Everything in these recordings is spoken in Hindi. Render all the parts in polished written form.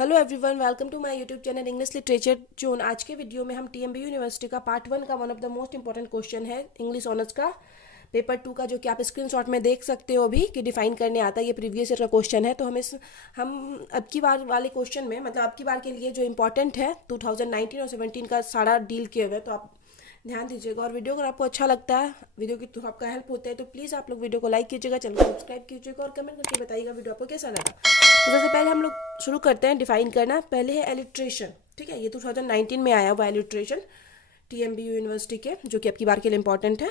Hello everyone, welcome to my YouTube channel English literature zone. आज के वीडियो में हम टीएमबी यूनिवर्सिटी का पार्ट 1 का one of the most important question है इंग्लिश ऑनर्स का पेपर 2 का, जो कि आप स्क्रीनशॉट में देख सकते हो अभी कि डिफाइन करने आता है। ये प्रीवियस ईयर का क्वेश्चन है, तो हम अब की बार वाले क्वेश्चन में, मतलब अब की बार के लिए जो इंपॉर्टेंट है 2019 और 17 का सारा डील किए हुए, तो आप ध्यान दीजिएगा। और वीडियो अगर आपको अच्छा लगता है, वीडियो की तो आपका हेल्प होता है, तो प्लीज़ आप लोग वीडियो को लाइक कीजिएगा, चैनल को सब्सक्राइब कीजिएगा और कमेंट करके बताइएगा वीडियो आपको कैसा लगा। तो सबसे पहले हम लोग शुरू करते हैं डिफाइन करना। पहले है एलिट्रेशन, ठीक है। ये 2019 में आया हुआ एलिट्रेशन टीएमबीयू यूनिवर्सिटी के, जो कि आपकी बार के लिए इंपॉर्टेंट है।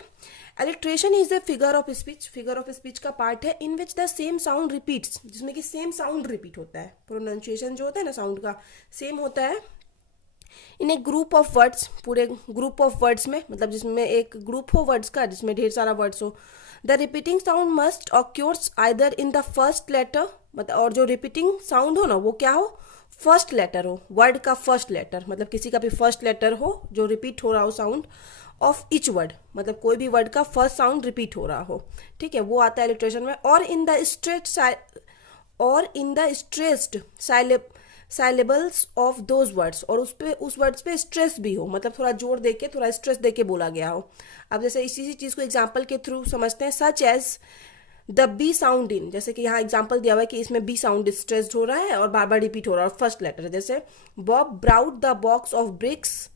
Alliteration is the figure of speech, figure of speech का पार्ट है in which the same sound repeats, जिसमें कि सेम साउंड रिपीट होता है। प्रोनाउंसिएशन जो होता है ना साउंड का, सेम होता है इन ए ग्रुप ऑफ वर्ड्स, पूरे ग्रुप ऑफ वर्ड्स में, मतलब जिसमें एक ग्रुप हो वर्ड्स का, जिसमें ढेर सारा वर्ड्स हो। The repeating sound must occurs either in the first letter, मतलब और जो रिपीटिंग साउंड हो ना वो क्या हो, फर्स्ट लेटर हो, वर्ड का फर्स्ट लेटर, मतलब किसी का भी फर्स्ट लेटर हो जो रिपीट हो रहा हो साउंड ऑफ इच वर्ड, मतलब कोई भी वर्ड का फर्स्ट साउंड रिपीट हो रहा हो, ठीक है, वो आता है लिटरेशन में। और in the stressed syllables of those words, और उस वर्ड्स पे स्ट्रेस भी हो, मतलब थोड़ा जोर देके, थोड़ा स्ट्रेस देके बोला गया हो। अब जैसे इसी चीज़ को एग्जाम्पल के थ्रू समझते हैं। Such as the B sound in, जैसे कि यहाँ एग्जाम्पल दिया हुआ है कि इसमें बी साउंड स्ट्रेस्ड हो रहा है और बार बार रिपीट हो रहा है, और फर्स्ट लेटर है। जैसे Bob brought the box of bricks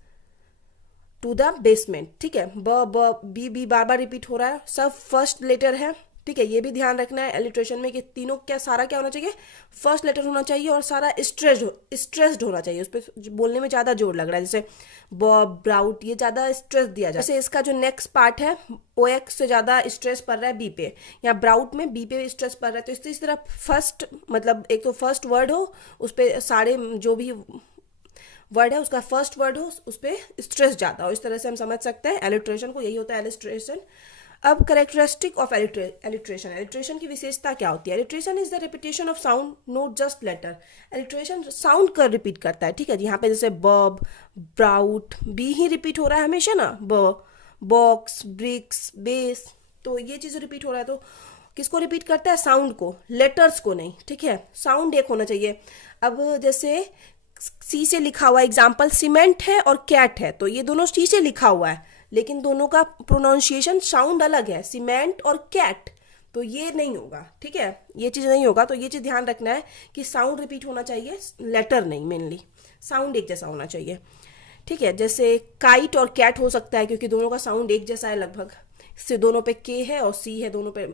to the basement, ठीक है, बी बार बार रिपीट हो रहा है, सब फर्स्ट लेटर है, ठीक है। ये भी ध्यान रखना है एलिट्रेशन में कि तीनों सारा क्या होना चाहिए, फर्स्ट लेटर होना चाहिए, और सारा स्ट्रेस्ड होना चाहिए, उस पर बोलने में ज़्यादा जोर लग रहा है। जैसे बॉब ब्राउट, ये ज़्यादा स्ट्रेस दिया जाए। जैसे इसका जो नेक्स्ट पार्ट है ओ एक्स से ज़्यादा स्ट्रेस पड़ रहा है बी पे, या ब्राउट में बी पे स्ट्रेस पड़ रहा है, तो इस तरह फर्स्ट, मतलब एक तो फर्स्ट वर्ड हो, उस पर सारे जो भी वर्ड है उसका फर्स्ट वर्ड हो, उस पर स्ट्रेस ज़्यादा हो। इस तरह से हम समझ सकते हैं एलिट्रेशन को, यही होता है एलिट्रेशन। अब करेक्टरिस्टिक ऑफ एलिट्रेशन, एलिट्रेशन की विशेषता क्या होती है। Alliteration is the repetition of sound, not just letter. Alliteration sound का रिपीट करता है, ठीक है। यहाँ पे जैसे बब ब्राउट, बी ही रिपीट हो रहा है हमेशा ना, बॉक्स ब्रिक्स बेस, तो ये चीज़ रिपीट हो रहा है। तो किसको रिपीट करता है, साउंड को, लेटर्स को नहीं, ठीक है। साउंड एक होना चाहिए। अब जैसे सी से लिखा हुआ एग्जाम्पल सीमेंट है और कैट है, तो ये दोनों सी से लिखा हुआ है, लेकिन दोनों का प्रोनाउंसिएशन साउंड अलग है, सीमेंट और कैट, तो ये नहीं होगा, ठीक है, ये चीज़ नहीं होगा। तो ये चीज़ ध्यान रखना है कि साउंड रिपीट होना चाहिए, लेटर नहीं, मेनली साउंड एक जैसा होना चाहिए, ठीक है। जैसे काइट और कैट हो सकता है क्योंकि दोनों का साउंड एक जैसा है लगभग, से दोनों पे के है और सी है दोनों पे,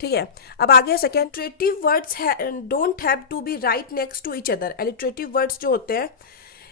ठीक है। अब आगे second, alliterative words don't have to be right next to each other. Alliterative words जो होते हैं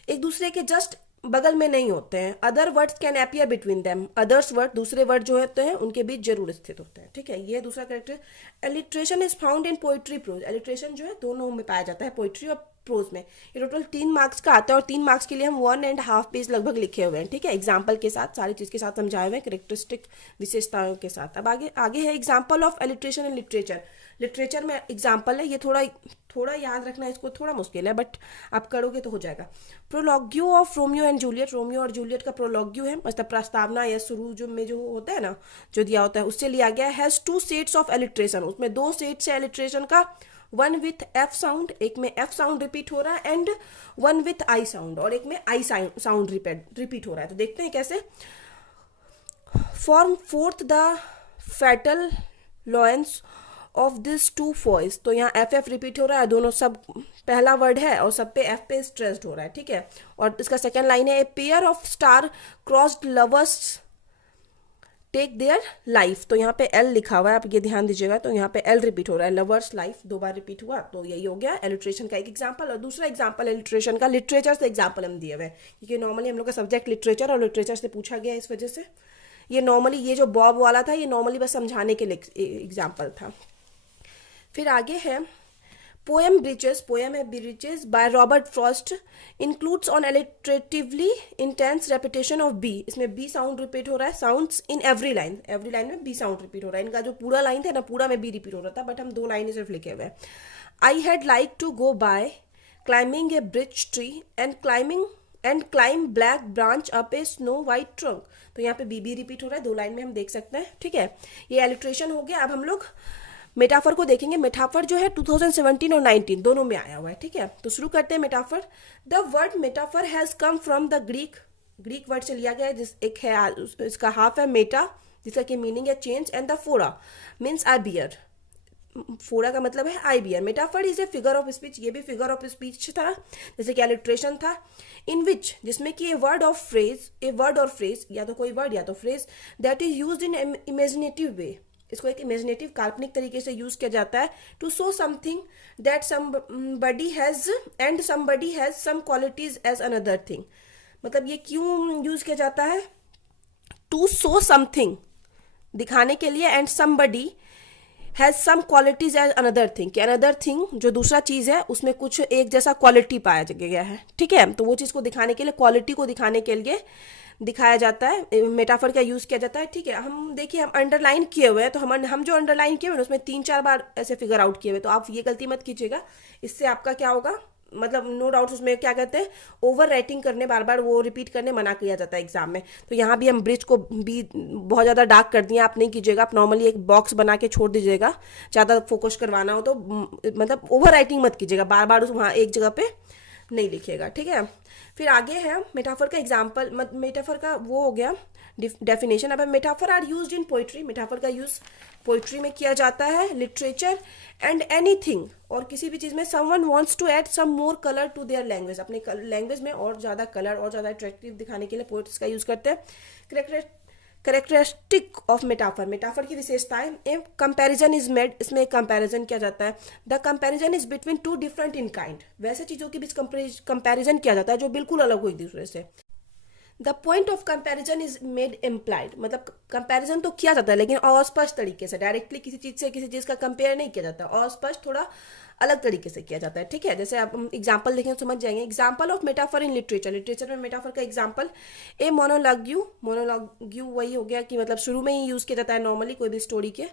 एक दूसरे के जस्ट बगल में नहीं होते हैं। Other words can appear between them, others word, दूसरे वर्ड जो होते हैं उनके बीच जरूर स्थित होते हैं, ठीक है। ये दूसरा character. Alliteration is found in poetry prose, alliteration जो है दोनों में पाया जाता है, पोइट्री और प्रोज में। ये टोटल 3 मार्क्स का आता है, और 3 मार्क्स के लिए हम 1.5 पेज लगभग लिखे हुए हैं, ठीक है, एग्जाम्पल के साथ, सारी चीज़ के साथ समझाए हुए हैं, करेक्टरिस्टिक विशेषताओं के साथ। अब आगे है example of alliteration in literature. Literature में एग्जाम्पल है, ये थोड़ा याद रखना, इसको थोड़ा मुश्किल है, बट आप करोगे तो हो जाएगा। Prologue of Romeo and Juliet, Romeo और जूलियट का प्रोलॉग्यू है, मतलब प्रस्तावना या शुरू जो में जो होता है ना, जो दिया होता है, उससे लिया गया है। हैज़ 2 सेट्स ऑफ एलिट्रेशन, उसमें 2 सेट्स है एलिट्रेशन का, वन विथ एफ साउंड, एक में एफ साउंड रिपीट हो रहा है, and one with I sound, और एक में आई साउंड रिपीट हो रहा है। तो देखते हैं कैसे। From forth the fatal loins of this two foes, तो यहाँ एफ एफ रिपीट हो रहा है, दोनों सब पहला वर्ड है और सब पे एफ पे स्ट्रेस्ड हो रहा है, ठीक है। और इसका सेकेंड लाइन है, a pair of star crossed lovers take their life, तो यहाँ पे एल लिखा हुआ है, आप ये ध्यान दीजिएगा, तो यहाँ पे एल रिपीट हो रहा है, लवर्स लाइफ 2 बार रिपीट हुआ, तो यही हो गया एलिट्रेशन का एक एग्जाम्पल। और दूसरा एग्जाम्पल एलिट्रेशन का, लिटरेचर से एग्जाम्पल हम दिए हुए हैं, क्योंकि नॉर्मली हम लोग का सब्जेक्ट लिटरेचर, और लिटरेचर से पूछा गया इस वजह से। ये नॉर्मली, ये जो बॉब वाला था, ये नॉर्मली बस समझाने के लिए एग्जाम्पल था। फिर आगे है पोएम ब्रिचेस, पोएम है Birches by Robert Frost, includes on alliteratively intense repetition of B, इसमें बी साउंड रिपीट हो रहा है, साउंड्स इन एवरी लाइन में बी साउंड रिपीट हो रहा है। इनका जो पूरा लाइन था ना, पूरा में बी रिपीट हो रहा था, बट हम 2 लाइन सिर्फ लिखे हुए हैं। I had like to go by climbing a birch tree and climb black branch up a snow white trunk, तो यहाँ पे बी रिपीट हो रहा है, 2 लाइन में हम देख सकते हैं, ठीक है। ये एलिट्रेशन हो गया। अब हम लोग मेटाफर को देखेंगे। मेटाफर जो है 2017 और 19 दोनों में आया हुआ है, ठीक है। तो शुरू करते हैं metaphor. The word metaphor has come from the Greek word से लिया गया है, जिस एक है इसका हाफ है मेटा, जिसका की मीनिंग है change, and the phora means I bear. Phora का मतलब है I bear. Metaphor is a figure of speech, ये भी फिगर ऑफ स्पीच था, जैसे कि एलिट्रेशन था। इन विच, जिसमें कि ए वर्ड और फ्रेज या तो कोई वर्ड या तो phrase that is use in imaginative way, इसको एक इमेजिनेटिव काल्पनिक तरीके से यूज किया जाता है to show something that somebody has and somebody has some qualities as another thing. मतलब ये क्यों यूज किया जाता है? टू शो समथिंग, दिखाने के लिए, and somebody has some qualities as another thing, कि अनदर थिंग जो दूसरा चीज है उसमें कुछ एक जैसा क्वालिटी पाया गया है, ठीक है। तो वो चीज को दिखाने के लिए, क्वालिटी को दिखाने के लिए दिखाया जाता है, मेटाफर का यूज किया जाता है, ठीक है। हम देखिए, हम अंडरलाइन किए हुए हैं, तो हम जो अंडरलाइन किए हुए हैं उसमें 3-4 बार ऐसे फिगर आउट किए हुए, तो आप ये गलती मत कीजिएगा। इससे आपका क्या होगा, मतलब नो डाउट उसमें क्या कहते हैं, ओवर राइटिंग करने, बार बार वो रिपीट करने मना किया जाता है एग्जाम में। तो यहाँ भी हम ब्रिज को भी बहुत ज़्यादा डार्क कर दिए, आप नहीं कीजिएगा। आप नॉर्मली एक बॉक्स बना के छोड़ दीजिएगा, ज़्यादा फोकस करवाना हो तो, मतलब ओवर राइटिंग मत कीजिएगा, बार बार उस वहाँ एक जगह पे नहीं लिखिएगा, ठीक है। फिर आगे है मेटाफर का एग्जाम्पल, मेटाफर का वो हो गया डेफिनेशन। अब metaphor are used in poetry, metaphor का यूज पोइट्री में किया जाता है, लिटरेचर एंड एनीथिंग, और किसी भी चीज़ में someone wants to add some more colour to their language, अपने लैंग्वेज में और ज़्यादा कलर और ज़्यादा अट्रैक्टिव दिखाने के लिए पोइट्स का यूज़ करते हैं। करेक्टरिस्टिक ऑफ मेटाफर, मेटाफर की विशेषताएं। ए कंपैरिजन इज मेड, इसमें एक कंपैरिजन किया जाता है। The comparison is between two different in kind, वैसे चीज़ों के बीच कंपैरिजन किया जाता है जो बिल्कुल अलग हो एक दूसरे से। The point of comparison is made implied, मतलब कंपैरिजन तो किया जाता है लेकिन अस्पष्ट तरीके से, डायरेक्टली किसी चीज़ से किसी चीज़ का कंपेयर नहीं किया जाता, अस्पष्ट, थोड़ा अलग तरीके से किया जाता है, ठीक है। जैसे आप एग्जाम्पल देखें समझ जाएंगे। Example of metaphor in literature, literature में मेटाफर का एग्जाम्पल, ए मोनोलॉग्यू वही हो गया कि मतलब शुरू में ही यूज़ किया जाता है नॉर्मली कोई भी स्टोरी के।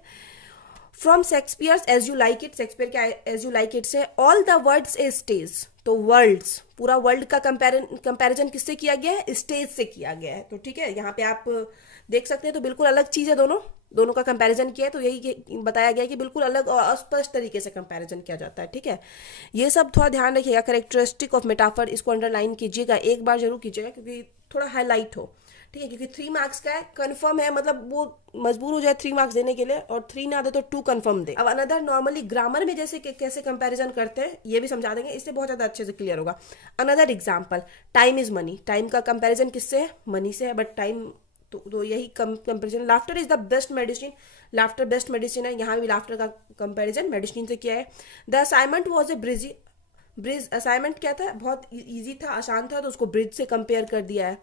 From Shakespeare's As You Like It, Shakespeare के एज यू लाइक इट से, all the world's a stage, तो वर्ल्ड्स, पूरा वर्ल्ड का कंपैरिजन किससे किया गया है? स्टेज से किया गया है। तो ठीक है, यहाँ पे आप देख सकते हैं, तो बिल्कुल अलग चीज़ है, दोनों का कंपैरिजन किया है, तो यही बताया गया है कि बिल्कुल अलग और अस्पष्ट तरीके से कंपैरिजन किया जाता है, ठीक है। ये सब थोड़ा ध्यान रखिएगा। कैरेक्टरिस्टिक ऑफ मेटाफर, इसको अंडरलाइन कीजिएगा, एक बार जरूर कीजिएगा क्योंकि थोड़ा हाईलाइट हो, ठीक है, क्योंकि 3 मार्क्स का है, कन्फर्म है, मतलब वो मजबूर हो जाए 3 मार्क्स देने के लिए, और 3 ना दे तो 2 कन्फर्म दे। अब अनदर, नॉर्मली ग्रामर में जैसे कैसे कंपैरिजन करते हैं ये भी समझा देंगे, इससे बहुत ज़्यादा अच्छे से क्लियर होगा। Another example, time is money, time का कंपैरिजन किससे है? मनी से है, बट टाइम तो यही comparison. Laughter is the best medicine, laughter best medicine है, यहाँ भी लाफ्टर का कंपैरिजन मेडिसिन से किया है। The assignment was a bridge, assignment क्या था? बहुत ईजी था, आसान था, तो उसको ब्रिज से कंपेयर कर दिया है।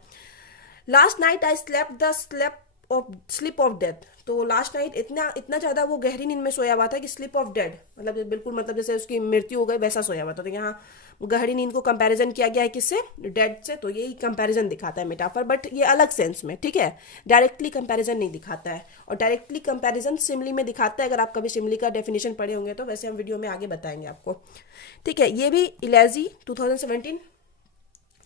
Last night I slip of death, तो लास्ट नाइट इतना ज़्यादा वो गहरी नींद में सोया हुआ था कि स्लिप ऑफ डेड, मतलब बिल्कुल, मतलब जैसे उसकी मृत्यु हो गई वैसा सोया हुआ था। तो यहाँ गहरी नींद को कंपैरिजन किया गया है किससे? डेड से। तो यही कंपैरिजन दिखाता है मेटाफर, बट ये अलग सेंस में, ठीक है, डायरेक्टली कंपैरिजन नहीं दिखाता है। और डायरेक्टली कंपैरिजन सिमली में दिखाता है, अगर आप कभी सिमली का डेफिनेशन पढ़े होंगे तो, वैसे हम वीडियो में आगे बताएंगे आपको, ठीक है। ये भी इलेजी 2017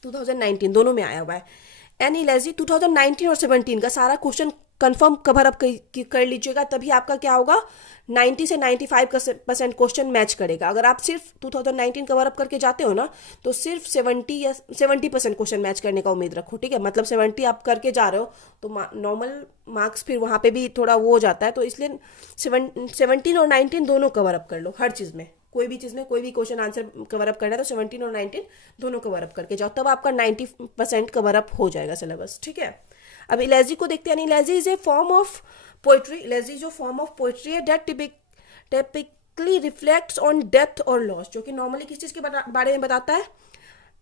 2019 दोनों में आया हुआ है। एन इलेजी 2019 और 17 का सारा क्वेश्चन कंफर्म कवर अप कर लीजिएगा, तभी आपका क्या होगा, 90 से 95% क्वेश्चन मैच करेगा। अगर आप सिर्फ 2019 कवर अप करके जाते हो ना, तो सिर्फ 70% क्वेश्चन मैच करने का उम्मीद रखो, ठीक है। मतलब 70 आप करके जा रहे हो तो नॉर्मल मार्क्स फिर वहाँ पे भी थोड़ा वो हो जाता है, तो इसलिए 17 और 19 दोनों कवर अप कर लो। हर चीज़ में, कोई भी चीज़ में कोई भी क्वेश्चन आंसर कवर अप करना है तो 17 और 19 दोनों कवर अप करके जाओ, तब आपका 90% कवर अप हो जाएगा सिलेबस, ठीक है। अब इलेजी को देखते हैं। Elegy is a form of poetry, elegy जो फॉर्म ऑफ पोइट्री है that typically reflects on death और लॉस, जो कि नॉर्मली किस चीज़ के बारे में बताता है?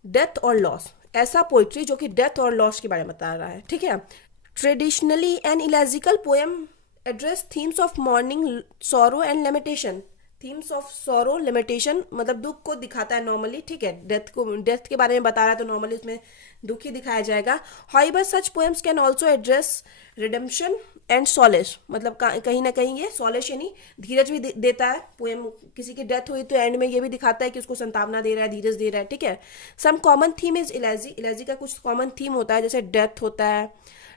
डेथ और लॉस। ऐसा पोइट्री जो कि डेथ और लॉस के बारे में बता रहा है, ठीक है। Traditionally an elegiac poem address themes of mourning, sorrow and limitation, themes of sorrow limitation, मतलब दुख को दिखाता है नॉर्मली, ठीक है। डेथ के बारे में बता रहा है तो नॉर्मली उसमें दुख ही दिखाया जाएगा। However such poems can also address redemption and solace, मतलब कहीं ना कहीं ये सॉलेश यानी धीरज भी देता है। पोएम, किसी की डेथ हुई तो एंड में ये भी दिखाता है कि उसको संतावना दे रहा है, धीरज दे रहा है, ठीक है। Some common theme is elegy, elegy का कुछ कॉमन थीम होता है, जैसे डेथ होता है,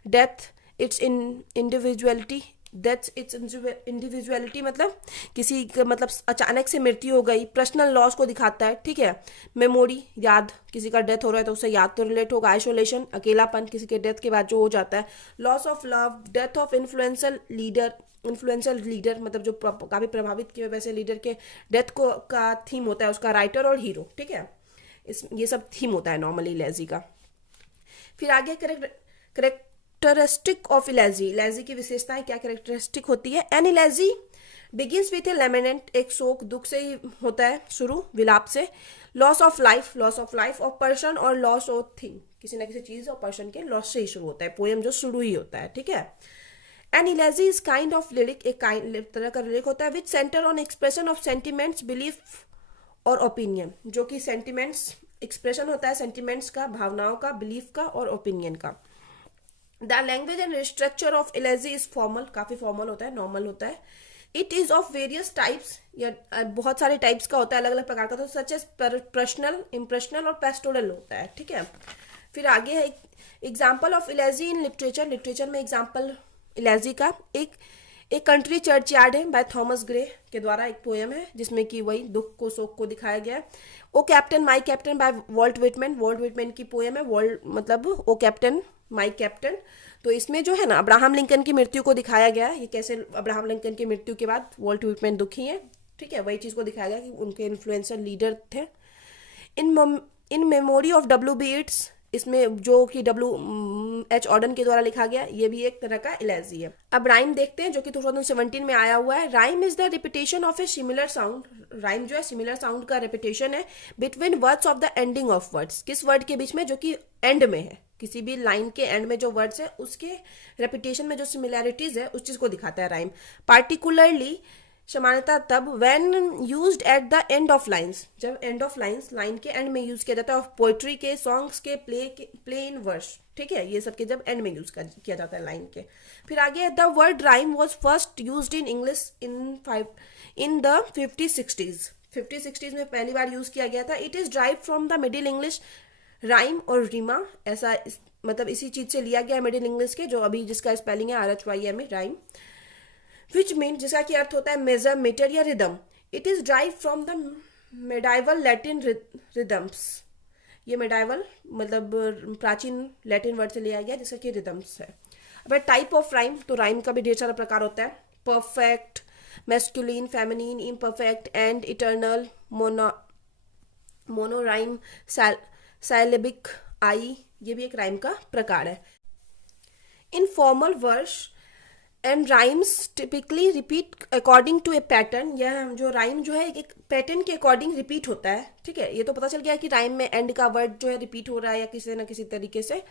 death it's in individuality, that's it's individuality, मतलब किसी का मतलब अचानक से मृत्यु हो गई, पर्सनल लॉस को दिखाता है, ठीक है। मेमोरी, याद, किसी का डेथ हो रहा है तो उससे याद तो रिलेट होगा। आइसोलेशन, अकेलापन, किसी के डेथ के बाद जो हो जाता है। Loss of love, death of influential leader मतलब जो काफी प्रभावित किए वैसे लीडर के डेथ को का थीम होता है उसका, राइटर और हीरो, ठीक है। इस ये सब थीम होता है नॉर्मली इलेजी का। फिर आगे करेक्टरिस्टिक ऑफ इलेजी, इलेजी की विशेषताएं क्या कैरेक्टरिस्टिक होती है। एन इलेजी बिगिंस विथ ए लेमिनेंट, एक शोक, दुख से ही होता है शुरू, विलाप से। Loss of life of person और लॉस ऑफ थिंग, किसी ना किसी चीज और पर्सन के लॉस से ही शुरू होता है पोएम, जो शुरू ही होता है, ठीक है। An elegy is kind of lyric, एक तरह का लिरिक होता है which centre on expression of sentiments, belief और ओपिनियन, जो कि सेंटिमेंट्स एक्सप्रेशन होता है सेंटिमेंट्स का, भावनाओं का, बिलीफ का और ओपिनियन का। The language and structure of इलेजी is formal, काफी फॉर्मल होता है, नॉर्मल होता है। It is of various types, या बहुत सारे टाइप्स का होता है, अलग अलग प्रकार का, तो सच एज पर्सनल, इम्प्रेशनल और पेस्टोरल होता है, ठीक है। फिर आगे है example of इलेजी in literature, literature में एग्जाम्पल इलेजी का, एक कंट्री चर्चयार्ड है बाय थॉमस ग्रे के द्वारा, एक पोएम है जिसमें कि वही दुख को, शोक को दिखाया गया है। O captain my captain by Walt Whitman की पोएम है, वॉल्ट मतलब ओ कैप्टन माई कैप्टन। तो इसमें जो है ना अब्राहम लिंकन की मृत्यु को दिखाया गया है, ये कैसे अब्राहम लिंकन की मृत्यु के बाद वॉल्ट विटमैन दुखी है, ठीक है, वही चीज को दिखाया गया कि उनके इन्फ्लुएंसर लीडर थे। In memory of W.B. Yeats, इसमें जो कि W.H. ऑर्डन के द्वारा लिखा गया, ये भी एक तरह का इलेजी है। अब राइम देखते हैं जो कि 2017 में आया हुआ है। Rhyme is the repetition of a similar sound, rhyme जो है सिमिलर साउंड का रिपीटेशन है between words of the ending of words, किस वर्ड के बीच में, जो कि एंड में है, किसी भी लाइन के एंड में जो वर्ड्स है उसके रेपिटेशन में जो सिमिलैरिटीज है उस चीज को दिखाता है राइम। पार्टिकुलरली समानता तब when used at the end of lines, जब एंड ऑफ लाइंस लाइन के एंड में यूज किया जाता है, ऑफ पोएट्री के, सॉन्ग्स के, प्ले इन वर्स, ठीक है, ये सब के जब एंड में यूज किया जाता है लाइन के। फिर आगे the word rhyme was first used in English in the 50-60s में पहली बार यूज किया गया था। It is drive from the middle English rhyme और रीमा, ऐसा मतलब इसी चीज से लिया गया है मिडिल इंग्लिश के, जो अभी जिसका स्पेलिंग है RHYME, राइम, विच मीन जिसका की अर्थ होता है मेजर, मीटर या rhythm. It is drive from the medieval Latin rhythms, ये मेडाइवल मतलब प्राचीन लैटिन वर्ड से लिया गया जिसका कि रिदम्स है। अब टाइप ऑफ राइम, तो राइम का भी ढेर सारा प्रकार होता है। Perfect, masculine, feminine, imperfect and eternal, mono rhyme, syllabic, eye, ये भी एक राइम का प्रकार है। Informal verse and rhymes typically repeat according to a pattern, यह जो राइम जो है एक पैटर्न के अकॉर्डिंग रिपीट होता है, ठीक है। ये तो पता चल गया कि राइम में एंड का वर्ड जो है रिपीट हो रहा है या किसी ना किसी तरीके से,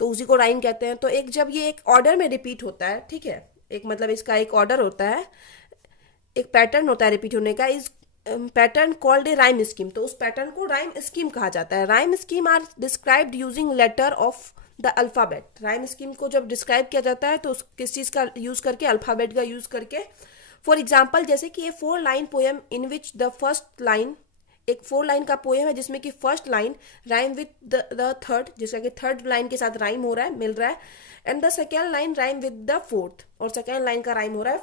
तो उसी को राइम कहते हैं। तो एक जब ये एक ऑर्डर में रिपीट होता है, ठीक है, एक मतलब इसका एक ऑर्डर होता है, एक पैटर्न होता है रिपीट होने का, इस pattern called a rhyme scheme, तो उस पैटर्न को राइम स्कीम कहा जाता है। Rhyme scheme are described using letter of the alphabet, rhyme scheme को जब डिस्क्राइब किया जाता है तो किस चीज का यूज करके, अल्फाबेट का यूज करके। फॉर एग्जाम्पल जैसे कि ये 4 line poem in which the first line, एक 4 लाइन का पोएम है जिसमें कि first line rhyme with the third, जिसका कि थर्ड लाइन के साथ राइम हो रहा है, मिल रहा है, and the second line rhyme with the fourth, और सेकेंड लाइन का राइम हो रहा है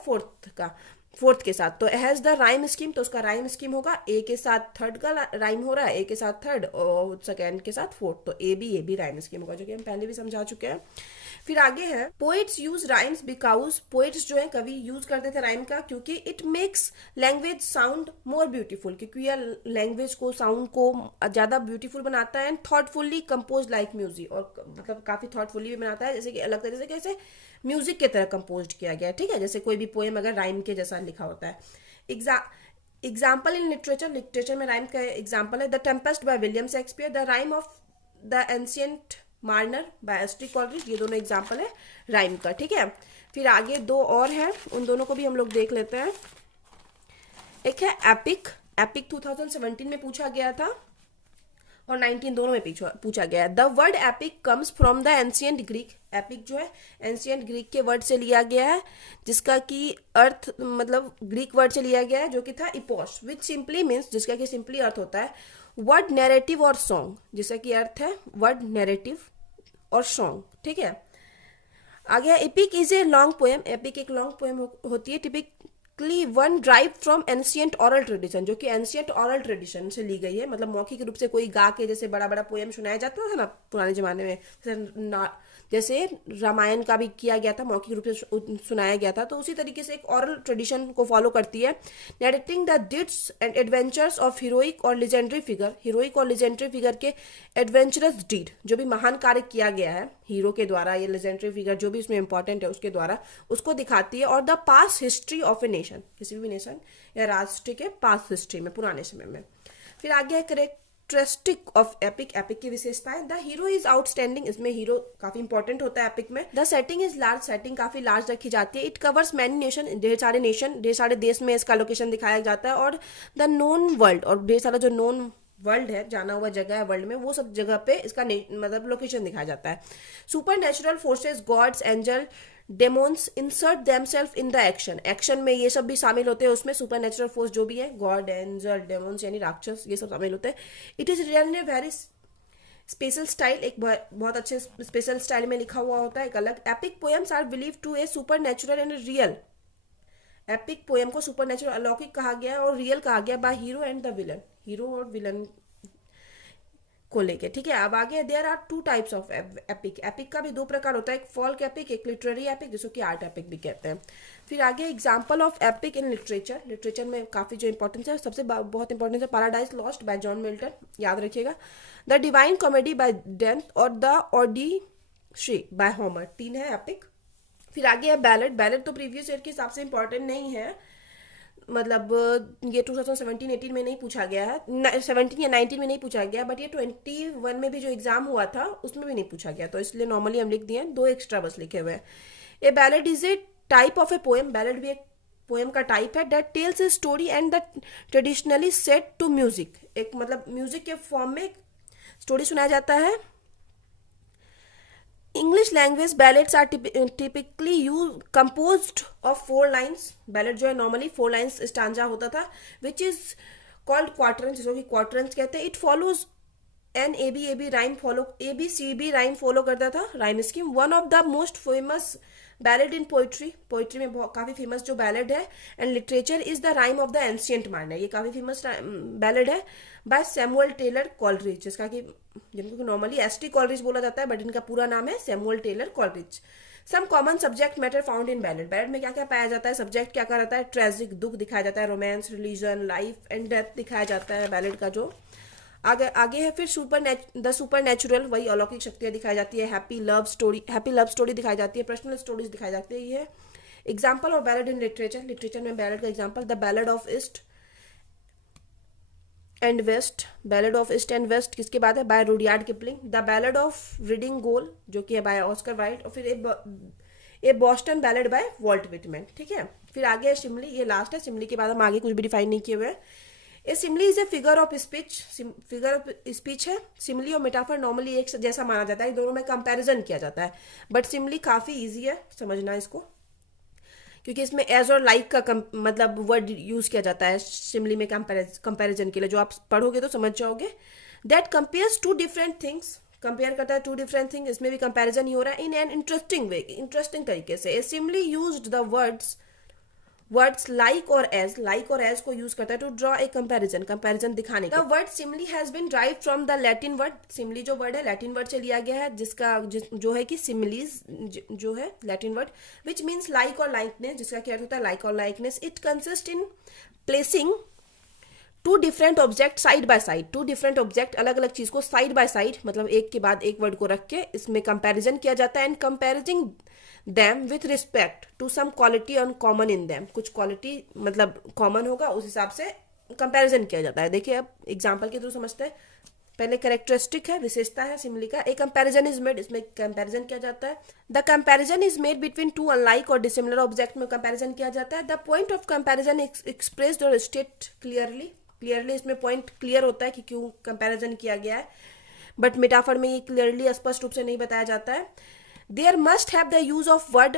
फोर्थ के साथ। तो हैज द राइम स्कीम, तो उसका राइम स्कीम होगा ए के साथ थर्ड का राइम हो रहा है, ए के साथ थर्ड और सेकेंड के साथ फोर्थ, तो ए भी राइम स्कीम होगा, जो कि हम पहले भी समझा चुके हैं। फिर आगे है poets use rhymes because, poets जो है कवि यूज करते थे राइम का क्योंकि it makes language sound more beautiful, क्योंकि यह लैंग्वेज को, साउंड को ज्यादा ब्यूटीफुल बनाता है। एंड थॉटफुल्ली कंपोज लाइक म्यूजिक, और मतलब काफी थॉटफुली भी बनाता है, जैसे कि अलग तरीके से कैसे म्यूजिक की तरह कंपोज किया गया, ठीक है, जैसे कोई भी पोएम अगर राइम के जैसा लिखा होता है। एग्जाम्पल इन लिटरेचर, लिटरेचर में राइम का एग्जाम्पल है the Tempest by William Shakespeare, the rime of the ancient Marner by S T Coleridge, ये दोनों एग्जाम्पल है राइम का, ठीक है। फिर आगे 2 और है, उन दोनों को भी हम लोग देख लेते हैं। एक है एपिक, एपिक 2017 में पूछा गया था और 19 दोनों में पूछा गया है। The word epic comes from the ancient Greek, epic जो है एंशिएंट ग्रीक के वर्ड से लिया गया है, जिसका कि अर्थ मतलब ग्रीक वर्ड से लिया गया है जो कि था इपोस, विच सिंपली मीन्स, जिसका कि सिंपली अर्थ होता है वर्ड नैरेटिव और सॉन्ग, जिसका कि अर्थ है वर्ड नैरेटिव और सॉन्ग, ठीक है। आ गया epic is a long poem. Epic एक लॉन्ग पोएम होती है, typically one derived from ancient oral tradition, जो कि एंशियंट ऑरल ट्रेडिशन से ली गई है, मतलब मौखिक रूप से कोई गा के जैसे बड़ा बड़ा पोएम सुनाया जाता था ना पुराने जमाने में, जैसे रामायण का भी किया गया था, मौखिक रूप से सुनाया गया था, तो उसी तरीके से एक ऑरल ट्रेडिशन को फॉलो करती है। Narrating the डिड्स and adventures of heroic और लेजेंडरी फिगर, हीरोइक और लेजेंडरी फिगर के एडवेंचरस डीड, जो भी महान कार्य किया गया है हीरो के द्वारा या लेजेंडरी फिगर जो भी इसमें इंपॉर्टेंट है उसके द्वारा, उसको दिखाती है। और the past history of a nation, किसी भी नेशन या राष्ट्र के पास्ट हिस्ट्री में, पुराने समय में। फिर आगे है करेक्टरिस्टिक ऑफ एपिक, एपिक की विशेषताएं। द हीरो इज आउटस्टैंडिंग, इसमें हीरो काफी इंपॉर्टेंट होता है एपिक में। The setting is large, setting काफी लार्ज रखी जाती है। इट कवर्स मैनी नेशन, ढेर सारे नेशन, ढेर सारे देश में इसका लोकेशन दिखाया जाता है। और द नोन वर्ल्ड, और ढेर सारा जो नोन वर्ल्ड है, जाना हुआ जगह है वर्ल्ड में, वो सब जगह पे इसका मतलब लोकेशन दिखाया जाता है। Super natural forces, gods, angel, demons insert themselves in the action, action में ये सब भी शामिल होते हैं उसमें। सुपर नेचुरल फोर्स जो भी है, गॉड, एंजल, डेमोन्स यानी राक्षस, ये सब शामिल होते हैं। It is written in a very special style, एक बहुत अच्छे स्पेशल स्टाइल में लिखा हुआ होता है, एक अलग। Epic poems are believe to a super natural and real, epic poem को सुपर नेचुरल अलौकिक कहा गया है और रियल कहा गया by hero and the villain, hero और विलन को लेके, ठीक है। अब आगे there are two types of epic, epic का भी दो प्रकार होता है, एक फोल्क एपिक, एक लिटरेरी एपिक, जिसको कि आर्ट एपिक भी कहते हैं। फिर आगे example of epic in literature, literature में काफी जो इंपॉर्टेंस है, सबसे बहुत इंपॉर्टेंस है paradise lost by John Milton, याद रखिएगा। द डिवाइन कॉमेडी बाय डेंथ और द ओडिसी बाय होमर, 3 है एपिक। फिर आगे है बैलेड, बैलेड तो प्रीवियस ईयर के हिसाब से इंपॉर्टेंट नहीं है, मतलब ये 2017-18 में नहीं पूछा गया है, 17 या 19 में नहीं पूछा गया, बट ये 21 में भी जो एग्जाम हुआ था उसमें भी नहीं पूछा गया, तो इसलिए नॉर्मली हम लिख दिए, 2 एक्स्ट्रा बस लिखे हुए हैं। A ballad is a type of a poem, ballad भी एक पोएम का टाइप है। That tells a story and the traditionally set to music, एक मतलब म्यूजिक के फॉर्म में स्टोरी सुनाया जाता है। English language ballads are typically use composed of 4 lines, ballad जो है नॉर्मली 4 लाइन्स स्टांजा होता था, विच इज कॉल्ड क्वार्टरंस, जिसको कि क्वार्टरंस कहते हैं। It follows an a b rhyme follow, a b c b rhyme follow करता था, rhyme scheme. One of the most famous ballad in poetry, poetry में काफी फेमस जो बैलेड है and literature is the rime of the ancient mind है, ये काफी फेमस बैलेड है बाय सैमुअल टेलर कॉलरिज, जिसका कि जिनको नॉर्मली एसटी कॉलरिज बोला जाता है, बट इनका पूरा नाम है Samuel Taylor Coleridge. Some common subject matter found in ballad, ballad में क्या क्या पाया जाता है, सब्जेक्ट क्या क्या रहता है, ट्रेजिक, दुख दिखाया जाता है, romance, religion, life and death दिखाया जाता है बैलेड का जो। आगे है फिर द सुपर नेचुरल, वही अलौकिक शक्तियां दिखाई जाती है। हैप्पी लव स्टोरी दिखाई जाती है, पर्सनल स्टोरीज दिखाई जाती है। ये example of ballad in literature, literature में बैलेड का example, the ballad of east and west, ballad of east and west किसके बाद है, by Rudyard Kipling. The ballad of Reading Gaol, जो कि है बाय ऑस्कर वाइल्ड। और फिर a Boston ballad by Walt Whitman, ठीक है। फिर आगे है सिमली, ये लास्ट है, सिमली के बाद हम आगे कुछ भी डिफाइन नहीं किए हुए हैं। A simile is a figure of speech, figure of speech है। सिमली और मेटाफर नॉर्मली एक जैसा माना जाता है, दोनों में कंपैरिजन किया जाता है, बट सिमली काफी इजी है समझना इसको, क्योंकि इसमें एज और लाइक का मतलब वर्ड यूज किया जाता है सिमली में कंपैरिजन के लिए, जो आप पढ़ोगे तो समझ जाओगे। That compares 2 different things, compare करता है 2 डिफरेंट थिंग, इसमें भी कंपैरिजन ही हो रहा है in an interesting way, interesting तरीके से। A simile used the words like और एज को यूज करता है टू ड्रॉ ए कंपैरिजन दिखाने का। The word simile has been drive from the Latin word, simile जो वर्ड है लैटिन वर्ड से लिया गया है, जो है कि सिमलीज जो है Latin word, which means like और लाइकनेस, जिसका क्या होता है लाइक और likeness. It consist in placing 2 different object side by side, 2 different object अलग अलग चीज को साइड बाय साइड, मतलब एक के बाद एक वर्ड को रख के इसमें कंपैरिजन किया जाता है। And कंपेरिजिंग them with respect to some quality on common in them, कुछ क्वालिटी मतलब कॉमन होगा उस हिसाब से कंपैरिजन किया जाता है। देखिए अब एग्जांपल के थ्रू समझते हैं। पहले कैरेक्टरिस्टिक है, विशेषता है सिमली का। ए कंपैरिजन इज मेड, इसमें कंपैरिजन किया जाता है। The comparison is made between 2 unlike और डिसिमिलर ऑब्जेक्ट में कंपैरिजन किया जाता है। The point of comparison expressed और स्टेट क्लियरली इसमें पॉइंट क्लियर होता है कि क्यों कंपैरिजन किया गया है, बट मेटाफर में ये क्लियरली स्पष्ट रूप से नहीं बताया जाता है। There must have the use of word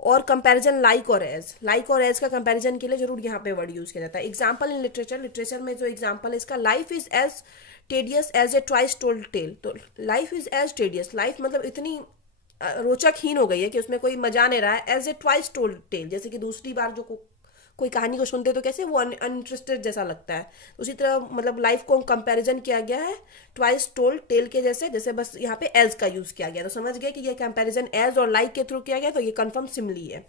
और कंपैरिजन लाइक और एज का कंपैरिजन के लिए जरूर यहाँ पे वर्ड यूज किया जाता है। एग्जाम्पल इन लिटरेचर में जो एग्जाम्पल है इसका, life is as tedious as a twice told tale, तो life is as tedious, life मतलब इतनी रोचकहीन हो गई है कि उसमें कोई मजा नहीं रहा है, as a twice told tale, जैसे कि दूसरी बार जो कोई कहानी को सुनते तो कैसे वो अनइंटरेस्टेड जैसा लगता है, उसी तरह मतलब लाइफ को कंपैरिजन किया गया है ट्वाइस टोल्ड टेल के जैसे, जैसे बस यहाँ पे एज का यूज किया गया तो समझ गए कि ये कंपैरिजन एज और लाइक के थ्रू किया गया, तो ये कंफर्म सिमिली है।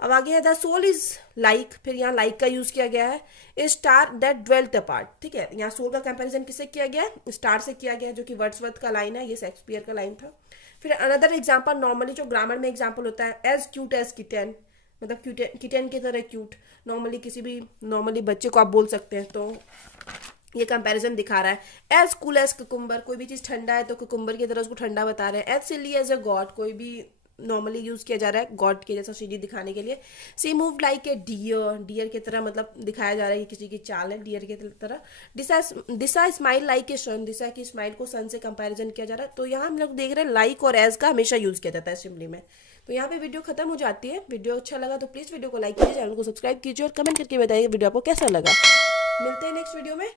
अब आगे है द सोल इज लाइक, फिर यहाँ लाइक का यूज किया गया है, ए स्टार दैट ड्वेल्ट अपार्ट, ठीक है, यहाँ सोल का कंपैरिजन किससे किया गया है, स्टार से किया गया है, जो कि वर्ड्सवर्थ का लाइन है, ये शेक्सपियर का लाइन था। फिर अनदर एग्जाम्पल, नॉर्मली जो ग्रामर में एग्जाम्पल होता है, एज क्यूट एज किटन, मतलब किटन की तरह क्यूट, नॉर्मली किसी भी नॉर्मली बच्चे को आप बोल सकते हैं, तो ये कंपैरिजन दिखा रहा है। एज कूल एज कुकुम्बर, कोई भी चीज़ ठंडा है तो कुकुम्बर की तरह उसको ठंडा बता रहे हैं। As silly as a god, कोई भी नॉर्मली यूज किया जा रहा है गॉड के जैसा सीढ़ी दिखाने के लिए। She move like a deer, deer की तरह मतलब दिखाया जा रहा है कि किसी की चाल है डियर की तरह। दिशा स्माइल लाइक ए सन, दिशा की स्माइल को सन से कंपैरिजन किया जा रहा है। तो यहाँ हम लोग देख रहे हैं लाइक और एज का हमेशा यूज किया जाता है सिम्बली में। तो यहाँ पे वीडियो खत्म हो जाती है। वीडियो अच्छा लगा तो प्लीज़ वीडियो को लाइक कीजिए, चैनल को सब्सक्राइब कीजिए और कमेंट करके बताइए वीडियो आपको कैसा लगा। मिलते हैं नेक्स्ट वीडियो में।